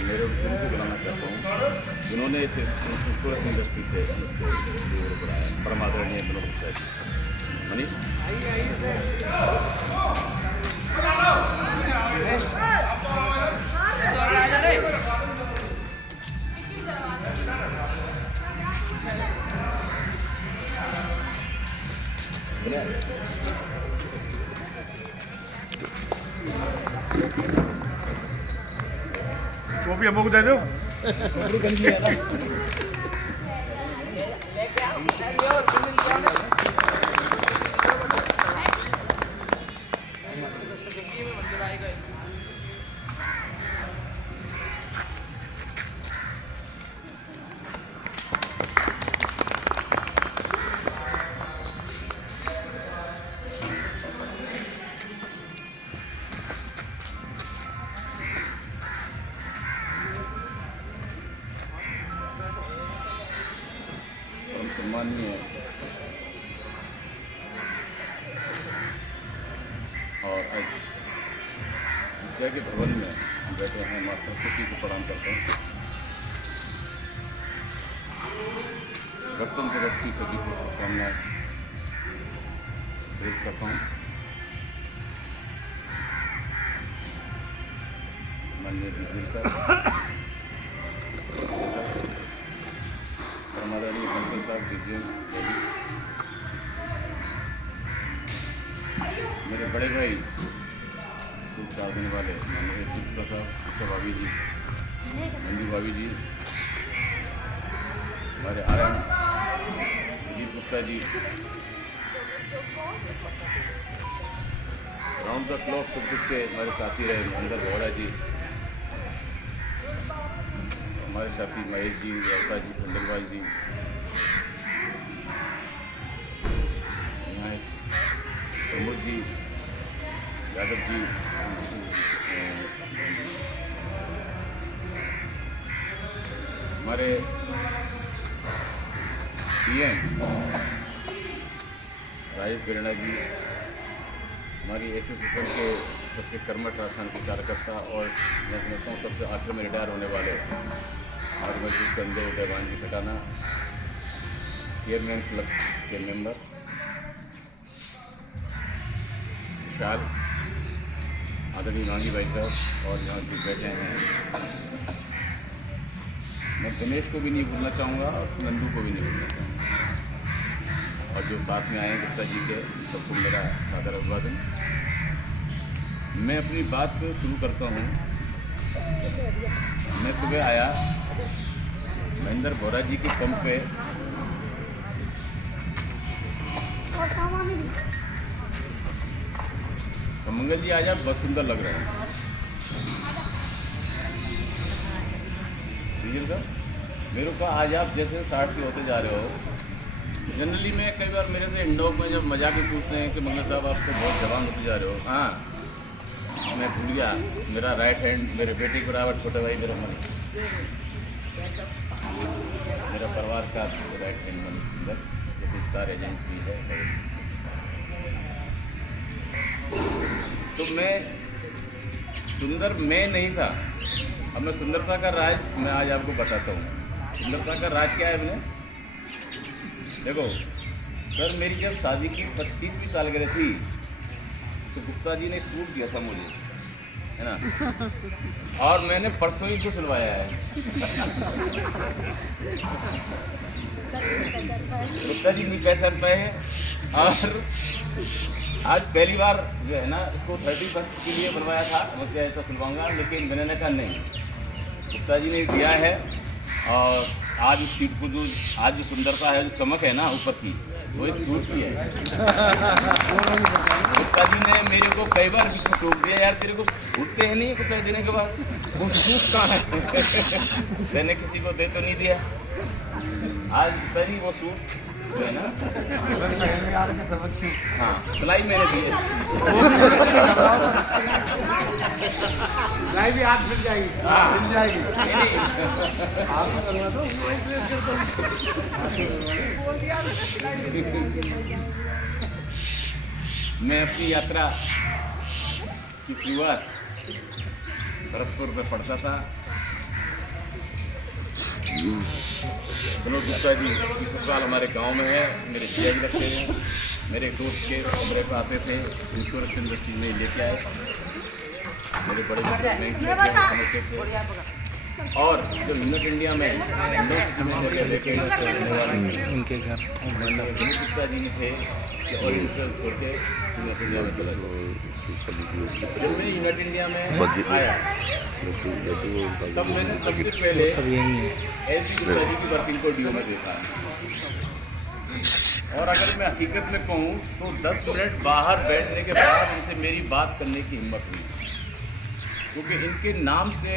मेरे उनको बुलाना चाहता हूँ जिन्होंने इस खूबसूरत इंडस्ट्री से मुझको दूर बढ़ाया। परम आदरणीय विनोद गुप्ता जी। मनीष वो भी हमको दे दो। सम्मानीय और आज विद्या के भवन में हम बैठे हैं। माँ सरस्वती को प्रणाम करते हैं। गणतंत्र दिवस की सभी को शुभकामनाएं पेश करता हूँ। माननीय बीजेपी साहब, परमादरणीय बंसल साहब, मेरे बड़े भाई शुभ चार देने वाले माननीय गुप्ता साहब, गुप्ता भाभी जी, मंजू भाभी जी, हमारे Aryan Vijit Gupta ji, round the clock सब कुछ के हमारे साथी रहे अंदर गौड़ा जी, हमारे साथी महेश जी, व्यवसा जी, कुंडलवाल जी, प्रमोद जी, यादव जी, हमारे पीएम राजेश बिरला जी, हमारी एसोसिएशन के सबसे कर्मठ राजस्थान के कार्यकर्ता और मैं समझता हूँ सबसे आखिर में रिटायर होने वाले और मजदूर संजय देवान जी खटाना, चेयरमैन क्लब के मेंबर विशाल, आदरणीय नानी भाई साहब और यहाँ जो बैठे हैं, मैं दिनेश को भी नहीं भूलना चाहूँगा और नंदू को भी नहीं भूलना चाहूँगा और जो साथ में आए हैं गुप्ता जी के, सबको मेरा सादर अभिवादन। मैं अपनी बात को शुरू करता हूँ। मैं सुबह आया महेंद्र बोरा जी के पंप पे, मंगल जी आज आप बहुत सुंदर लग रहे हैं। डीजल साहब मेरे को आज आप जैसे 60 के होते जा रहे हो। जनरली में कई बार मेरे से इंडोर में जब मजाक में पूछते हैं कि मंगल साहब आप तो बहुत जवान होते जा रहे हो। हाँ मैं भूल गया, मेरा राइट हैंड मेरे बेटे के बराबर छोटा भाई मेरा मन, मेरा परिवार का राइट हैंड मनीष सुंदर जो स्टार एजेंट भी है। तो मैं सुंदर मैं नहीं था। अब मैं सुंदरता का राज मैं आज आपको बताता हूँ। सुंदरता का राज क्या है अपने, देखो सर, मेरी जब शादी की 25वीं सालगिरह थी तो गुप्ता जी ने सूट दिया था मुझे, है ना, और मैंने परसों ही इसको सिलवाया है। गुप्ता जी नहीं पहचान पाए हैं और आज पहली बार जो है ना इसको 31st के लिए बनवाया था, मैं क्या तो सिलवाऊंगा, लेकिन मैंने कहा नहीं, गुप्ता जी ने दिया है। और आज इस सीट को जो आज जो सुंदरता है, जो चमक है ना ऊपर की, वो इस सूट की है। गुप्ता जी ने मेरे को कई बार बीच में टोक दिया, यार तेरे को उठते हैं नहीं कुछ देने के बाद, वो सूट कहाँ है? मैंने किसी को दे तो नहीं दिया। आज तरी वो सूट जो है ना, हाँ सिलाई मैंने दी है। सिलाई भी हाथ मिल जाएगी, मिल जाएगी। आप करवा दो, इसलिए करता मैं अपनी यात्रा की शुरुआत भरतपुर में पढ़ता था, विनोद गुप्ता जी की ससुराल हमारे गांव में है। मेरे जिया जी रखते हैं। मेरे एक दोस्त के कमरे पर आते थे, इंश्योरेंस इंडस्ट्री में लेके आए। मेरे बड़े बैंक में समझते थे। और जो यूनिट इंडिया में उनके घर विनोद गुप्ता जी थे कि और इंश्योरेंस छोड़ के यूनिट इंडिया में चला गया। जब मैं यूनिट इंडिया में आया तब मैंने सबसे पहले सब यही है। ऐसी गुप्ता जी की वर्किंग को डीओ में देखा। और अगर मैं हकीकत में कहूँ तो 10 मिनट बाहर बैठने के बाद उनसे मेरी बात करने की हिम्मत हुई, क्योंकि इनके नाम से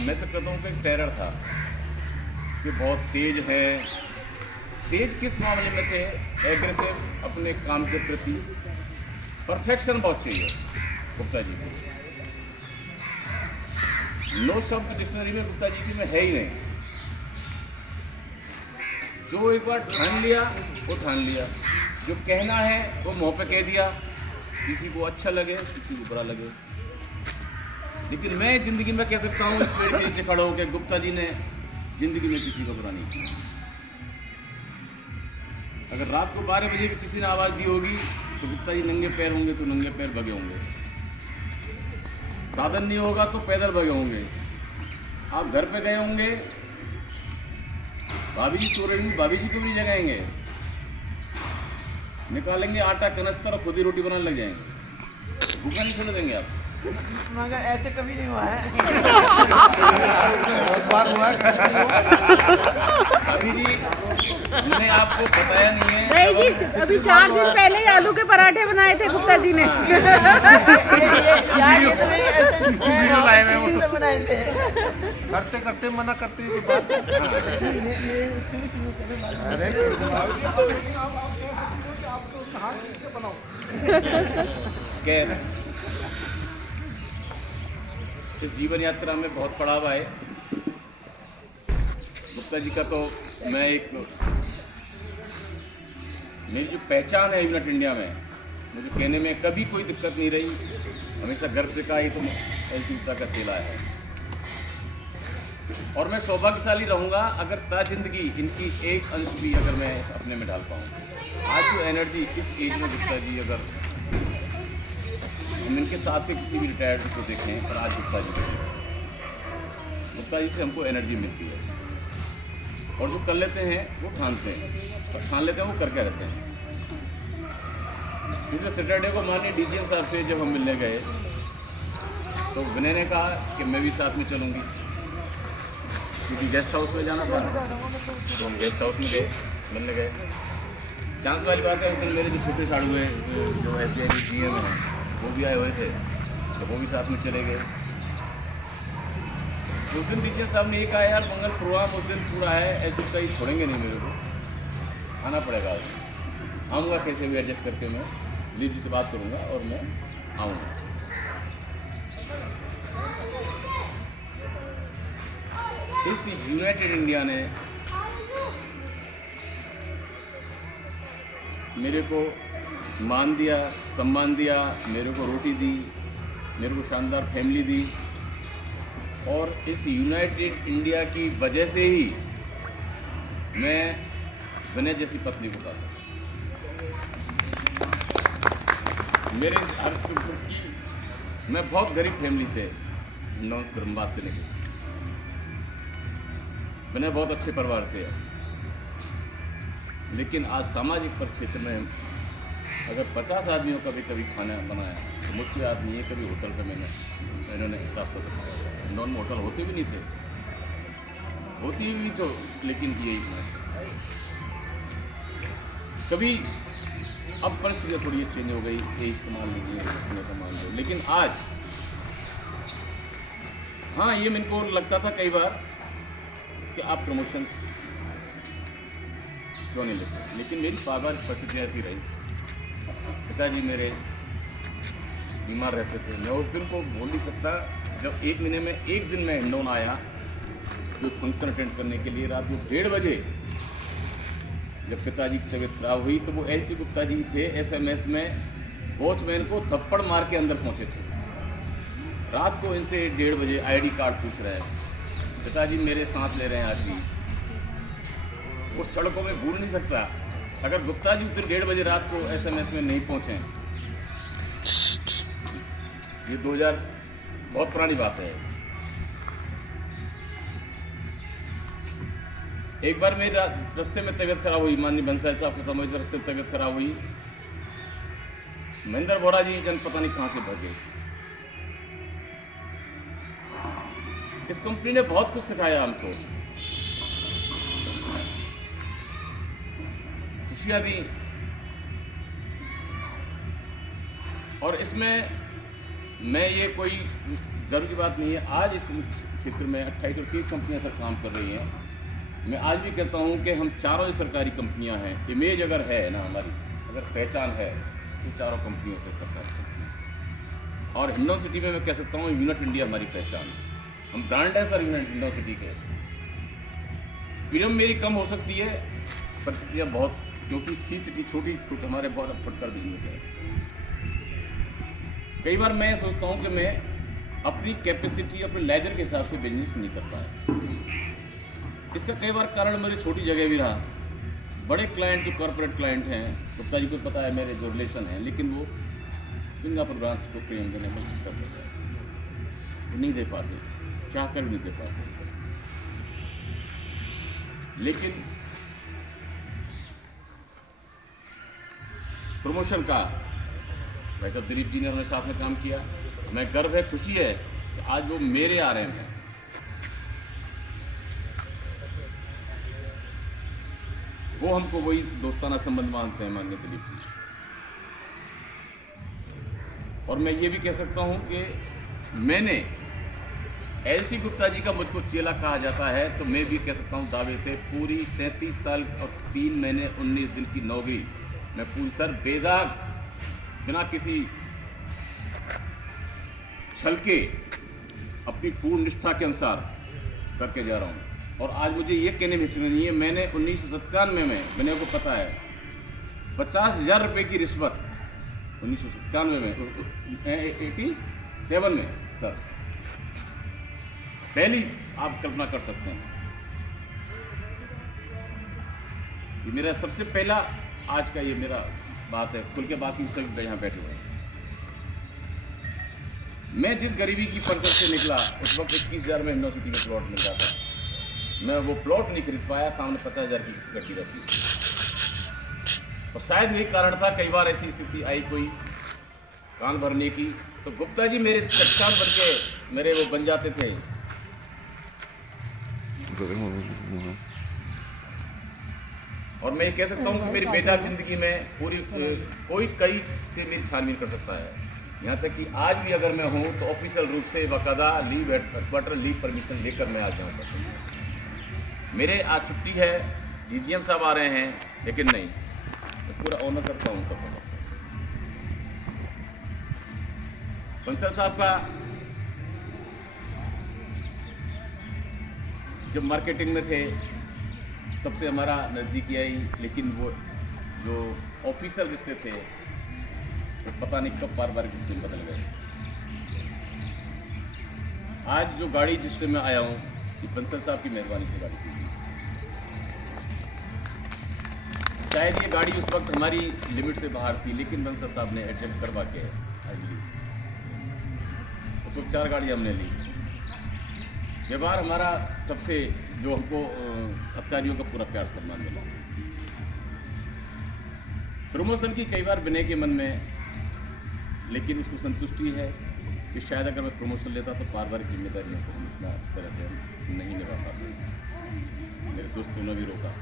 मैं तो कहता हूँ कि एक टेरर था कि बहुत तेज है। तेज किस मामले में थे? एग्रेसिव, अपने काम के प्रति परफेक्शन बहुत चाहिए गुप्ता जी को। नो शब्द डिक्शनरी में गुप्ता जी की में है ही नहीं। जो एक बार ठान लिया वो ठान लिया, जो कहना है वो मुँह पे कह दिया, किसी को अच्छा लगे किसी को बुरा लगे। लेकिन मैं ज़िंदगी में कह सकता हूँ इस पेड़ के नीचे खड़ा होकर गुप्ता जी ने ज़िंदगी में किसी को बुरा नहीं किया। अगर रात को 12 बजे भी किसी ने आवाज़ दी होगी तो गुप्ता जी नंगे पैर होंगे तो नंगे पैर भगे होंगे। साधन नहीं होगा तो पैदल भगे होंगे। आप घर पे गए होंगे, भाभी जी सो रही, भाभी जी को भी जगाएंगे, निकालेंगे आटा कनस्तर और खुद ही रोटी बनाने लग जाएंगे। भूखा नहीं छोड़ देंगे आप। मगर ऐसे कभी नहीं हुआ है। बहुत बार हुआ है। अभी जी मैंने आपको बताया नहीं है। नहीं जी, अभी 4 दिन पहले ही आलू के पराठे बनाए थे गुप्ता जी ने। वीडियो लाए हुए हैं वो। बनाए थे। करते करते मना करते हुए बात। अरे खैर, इस जीवन यात्रा में बहुत पड़ाव आए। गुप्ता जी का तो मैं एक, मेरी जो पहचान है यूनिट इंडिया में, मुझे कहने में कभी कोई दिक्कत नहीं रही। हमेशा गर्व से कहा ही तो ऐसी गुप्ता का चेला है। और मैं सौभाग्यशाली रहूँगा अगर ता जिंदगी इनकी एक अंश भी अगर मैं अपने में डाल पाऊँ। आज जो एनर्जी इस एज में गुप्ता जी, अगर हम इनके साथ के किसी भी रिटायर्ड को देखें, पर आज गुप्ता जी से हमको एनर्जी मिलती है। और जो कर लेते हैं वो ठानते हैं, और ठान लेते हैं वो करके रहते हैं। इसलिए सैटरडे को माननीय डीजीएम साहब से जब हम मिलने गए तो विनय ने कहा कि मैं भी साथ में चलूँगी, क्योंकि गेस्ट हाउस में जाना था। तो हम गेस्ट हाउस में गए, मिलने गए। चांस वाली बात है, उस दिन मेरे जो छोटे साड़ू हुए जो SBI के GM हैं वो भी आए हुए थे, तो वो भी साथ में चले गए। उस दिन डीजीएम साहब ने ये कहा, यार मंगल प्रोग्राम उस दिन पूरा है, ऐसे कहीं छोड़ेंगे नहीं, मेरे को आना पड़ेगा। आऊँगा कैसे भी एडजस्ट करके, मैं लीव जी से बात करूँगा और मैं आऊँगा। इस यूनाइटेड इंडिया ने मेरे को मान दिया, सम्मान दिया, मेरे को रोटी दी, मेरे को शानदार फैमिली दी। और इस यूनाइटेड इंडिया की वजह से ही मैं विनय जैसी पत्नी को पा सका। मेरे हर मैं बहुत गरीब फैमिली से, नॉन्स ब्रह्मवास से निकला। विनय बहुत अच्छे परिवार से है, लेकिन आज सामाजिक परिक्षेत्र में अगर 50 आदमियों का भी कभी खाना बनाया तो मुझसे याद नहीं है कभी होटल का इन्होंने रास्ता बताया। नॉन होटल होते भी नहीं थे, होती भी तो, लेकिन यही कभी। अब परिस्थितियाँ थोड़ी चेंज हो गई, एज को मान लीजिए, का मान लो। लेकिन आज हाँ, ये मेरे को लगता था कई बार कि आप प्रमोशन क्यों नहीं ले सकते, लेकिन मेरी पारिवारिक परिस्थितियाँ ऐसी रही। पिताजी मेरे बीमार रहते थे। मैं उस दिन को भूल नहीं सकता जब 1 महीने में 1 दिन में हिंडौन आया कोई फंक्शन अटेंड करने के लिए। रात को 1:30 बजे जब पिताजी की तबीयत खराब हुई तो वो ऐसे गुप्ता जी थे, SMS में वॉचमैन को थप्पड़ मार के अंदर पहुंचे थे। रात को इनसे 1:30 बजे ID कार्ड पूछ रहे हैं, पिताजी मेरे सांस ले रहे हैं आज भी, उस क्षण को मैं भूल नहीं सकता। अगर गुप्ता जी उस दिन 1:30 रात को SMS में नहीं पहुंचे, ये 2000 बहुत पुरानी बात है। एक बार मेरे रास्ते में तबीयत खराब हुई, माननीय बंसल साहब खत्म हुई, रास्ते में तबीयत खराब हुई, महेंद्र बोरा जी जन पता नहीं कहाँ से भागे। इस कंपनी ने बहुत कुछ सिखाया हमको, खुशियां दी, और इसमें मैं ये कोई गर्व की बात नहीं है। आज इस क्षेत्र में 28 और 30 कंपनियां सर काम कर रही हैं। मैं आज भी कहता हूं कि हम चारों ही सरकारी कंपनियां हैं। इमेज अगर है ना हमारी, अगर पहचान है, तो चारों कंपनियों से सरकारी कंपनी। और हिंडौन सिटी में मैं कह सकता हूँ यूनिट इंडिया हमारी पहचान है। हम ब्रांड है सर हिंडौन सिटी के। फ्रीडम मेरी कम हो सकती है, परिस्थितियाँ बहुत, क्योंकि सी सिटी छोटी हमारे बहुत फटकर बिजनेस है। कई बार मैं सोचता हूँ कि मैं अपनी कैपेसिटी, अपने लेजर के हिसाब से बिजनेस नहीं कर पाया। इसका कई बार कारण मेरी छोटी जगह भी रहा। बड़े क्लाइंट जो कॉर्पोरेट क्लाइंट हैं, गुप्ता जी को पता है मेरे जो रिलेशन हैं, लेकिन वो सिंगापुर ब्रांच को प्रेम देने में सक्षम हो जाए, नहीं दे पाते, चाह कर नहीं दे पाते। लेकिन प्रमोशन का भाई साहब दिलीप जी ने हमारे साथ में काम किया, हमें गर्व है, खुशी है कि आज वो मेरे आ रहे हैं। वो हमको वही दोस्ताना संबंध मानते हैं माननीय दिलीप जी। और मैं ये भी कह सकता हूँ कि मैंने ऐसी गुप्ता जी का मुझको चेला कहा जाता है, तो मैं भी कह सकता हूँ दावे से पूरी 37 साल और 3 महीने 19 दिन की नौकरी मैं पूरी सर बेदाग, बिना किसी छल के, अपनी पूर्ण निष्ठा के अनुसार करके जा रहा हूँ। और आज मुझे ये कहने में हिचक नहीं है, मैंने 1997 में, मैंने को पता है, 50,000 रुपये की रिश्वत 1997 में, 87 में सर, पहली आप कल्पना कर सकते हैं। ये मेरा सबसे पहला आज का ये मेरा बात है, खुल के बाकी सभी यहाँ बैठे हुए हैं। मैं जिस गरीबी की परसर से निकला, उस वक्त 21,000 में हिंडौन सिटी में प्लॉट मिल रहा था। मैं वो प्लॉट नहीं खरीद पाया, सामने 50,000 की गड्डी रखी। और शायद यही कारण था, कई बार ऐसी स्थिति आई कोई कान भरने की, तो गुप्ता जी मेरे चट्टान बन के मेरे वो बन जाते थे। और मैं ये कह सकता हूँ कि मेरी बेदाग जिंदगी में पूरी कोई कई से मेरी छानबीन कर सकता है। यहाँ तक कि आज भी अगर मैं हूँ तो ऑफिशियल रूप से बाकायदा लीव हेडक्वार्टर लीव परमिशन लेकर मैं आज जाऊँ करता हूँ। मेरे आज छुट्टी है, DGM साहब आ रहे हैं, लेकिन नहीं, मैं पूरा ऑनर करता हूँ सबका। बंसल साहब का जब मार्केटिंग में थे तब से हमारा नज़दीकी आई, लेकिन वो जो ऑफिशियल रिश्ते थे तो पता नहीं कब पारिवारिक रिश्ते में बदल गए। आज जो गाड़ी जिससे मैं आया हूँ, ये बंसल साहब की मेहरबानी से गाड़ी थी। शायद ये गाड़ी उस वक्त हमारी लिमिट से बाहर थी, लेकिन बंसल साहब ने एडजस्ट करवा के आज ली। उस वक्त 4 गाड़ी हमने ली। व्यवहार हमारा सबसे, जो हमको अधिकारियों का पूरा प्यार सम्मान मिला। प्रमोशन की कई बार विनय के मन में, लेकिन उसको संतुष्टि है कि शायद अगर मैं प्रमोशन लेता तो पारिवारिक जिम्मेदारियों को हम इतना इस तरह से हम नहीं निभा पाते। मेरे दोस्तों ने भी रोका।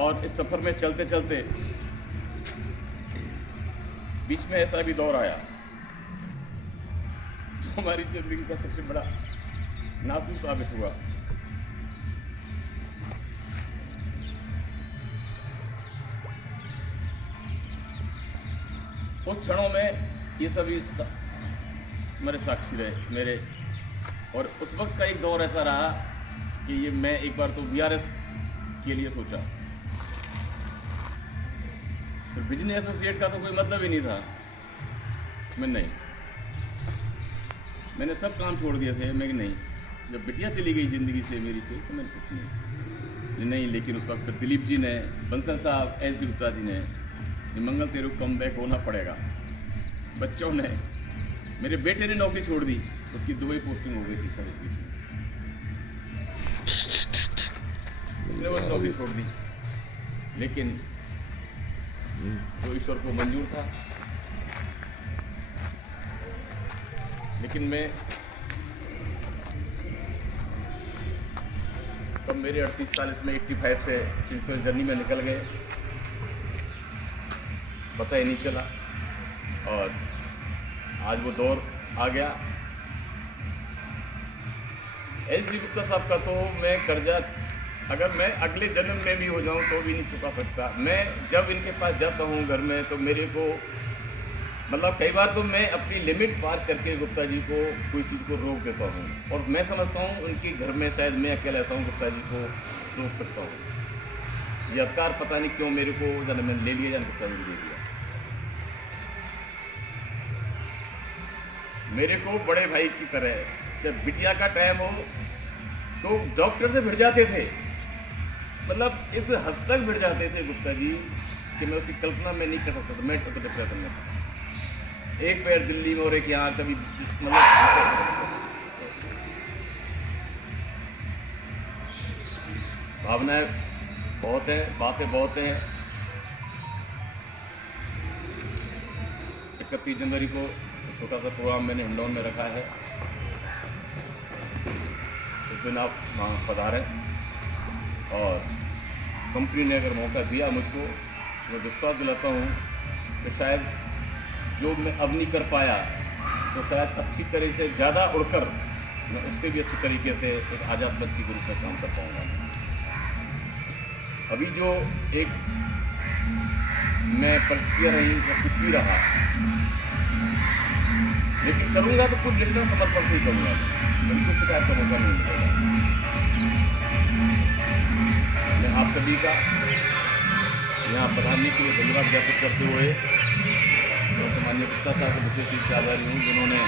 और इस सफ़र में चलते चलते बीच में ऐसा भी दौर आया जो हमारी जिंदगी का सबसे बड़ा नासूर साबित हुआ। उस क्षणों में ये सभी मेरे साक्षी रहे मेरे। और उस वक्त का एक दौर ऐसा रहा कि ये मैं एक बार तो VRS के लिए सोचा, फिर बिजनेस एसोसिएट का तो कोई मतलब ही नहीं था। मैं नहीं, मैंने सब काम छोड़ दिए थे। मैं कि नहीं, जब बिटिया चली गई ज़िंदगी से मेरी से, तो मैंने कुछ नहीं। लेकिन उस वक्त दिलीप जी ने, बंसल साहब, एस गुप्ता जी ने, मंगल तेरे को कम बैक होना पड़ेगा। बच्चों ने, मेरे बेटे ने नौकरी छोड़ दी, उसकी दुबई पोस्टिंग हो गई थी सर, उसने वो नौकरी छोड़ दी। लेकिन जो ईश्वर को मंजूर था। लेकिन मैं तब मेरे 38 साल, इसमें 85 से स्पिरिचुअल जर्नी में निकल गए, पता ही नहीं चला। और आज वो दौर आ गया। एस गुप्ता साहब का तो मैं कर्जा, अगर मैं अगले जन्म में भी हो जाऊं तो भी नहीं चुका सकता। मैं जब इनके पास जाता हूं घर में, तो मेरे को मतलब कई बार तो मैं अपनी लिमिट पार करके गुप्ता जी को कोई चीज़ को रोक देता हूँ। और मैं समझता हूँ उनके घर में शायद मैं अकेला ऐसा हूँ गुप्ता जी को रोक सकता हूँ। ये अधिकार पता नहीं क्यों मेरे को, जाने मैंने ले लिया, जाने गुप्ता जी को दे दिया। मेरे को बड़े भाई की तरह जब बिटिया का टाइम हो तो डॉक्टर से भिड़ जाते थे, मतलब इस हद तक भिड़ जाते थे गुप्ता जी कि मैं उसकी कल्पना में नहीं कर सकता था। मैं तो डिप्रेशन में था, एक पैर दिल्ली में और एक यहाँ, कभी मतलब भावनाएं बहुत हैं, बातें बहुत हैं। 31 जनवरी को छोटा सा प्रोग्राम मैंने हिंडौन में रखा है, उस दिन आप वहाँ पधारें। और कंपनी ने अगर मौका दिया मुझको, मैं विश्वास दिलाता हूँ कि शायद जो मैं अब नहीं कर पाया, तो शायद अच्छी तरह से ज़्यादा उड़कर मैं उससे भी अच्छी तरीके से एक आज़ाद बच्ची के रूप में काम कर पाऊँगा। अभी जो एक मैं परिस्थितियाँ रही, सब कुछ भी रहा, लेकिन करूँगा तो कुछ डिस्टेंस समर्पण से ही करूँगा, बिल्कुल शिकायत का मौका नहीं मिलेगा। मैं आप सभी का यहाँ पधारने के लिए धन्यवाद ज्ञापित करते हुए सामान्य गुप्ता साहब से विशेष रूप से आभारी हूँ, जिन्होंने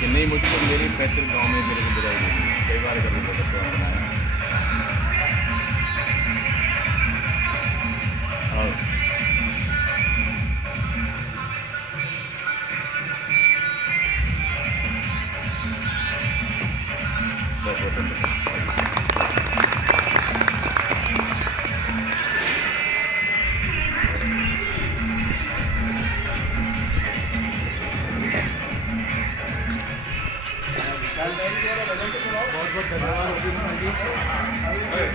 कि नहीं मुझको मेरे पैतृक गांव में मेरे को बधाई दी। कई बार इधर उधर प्रोग्राम बनाया और बहुत बहुत धन्यवाद। बहुत बहुत धन्यवाद।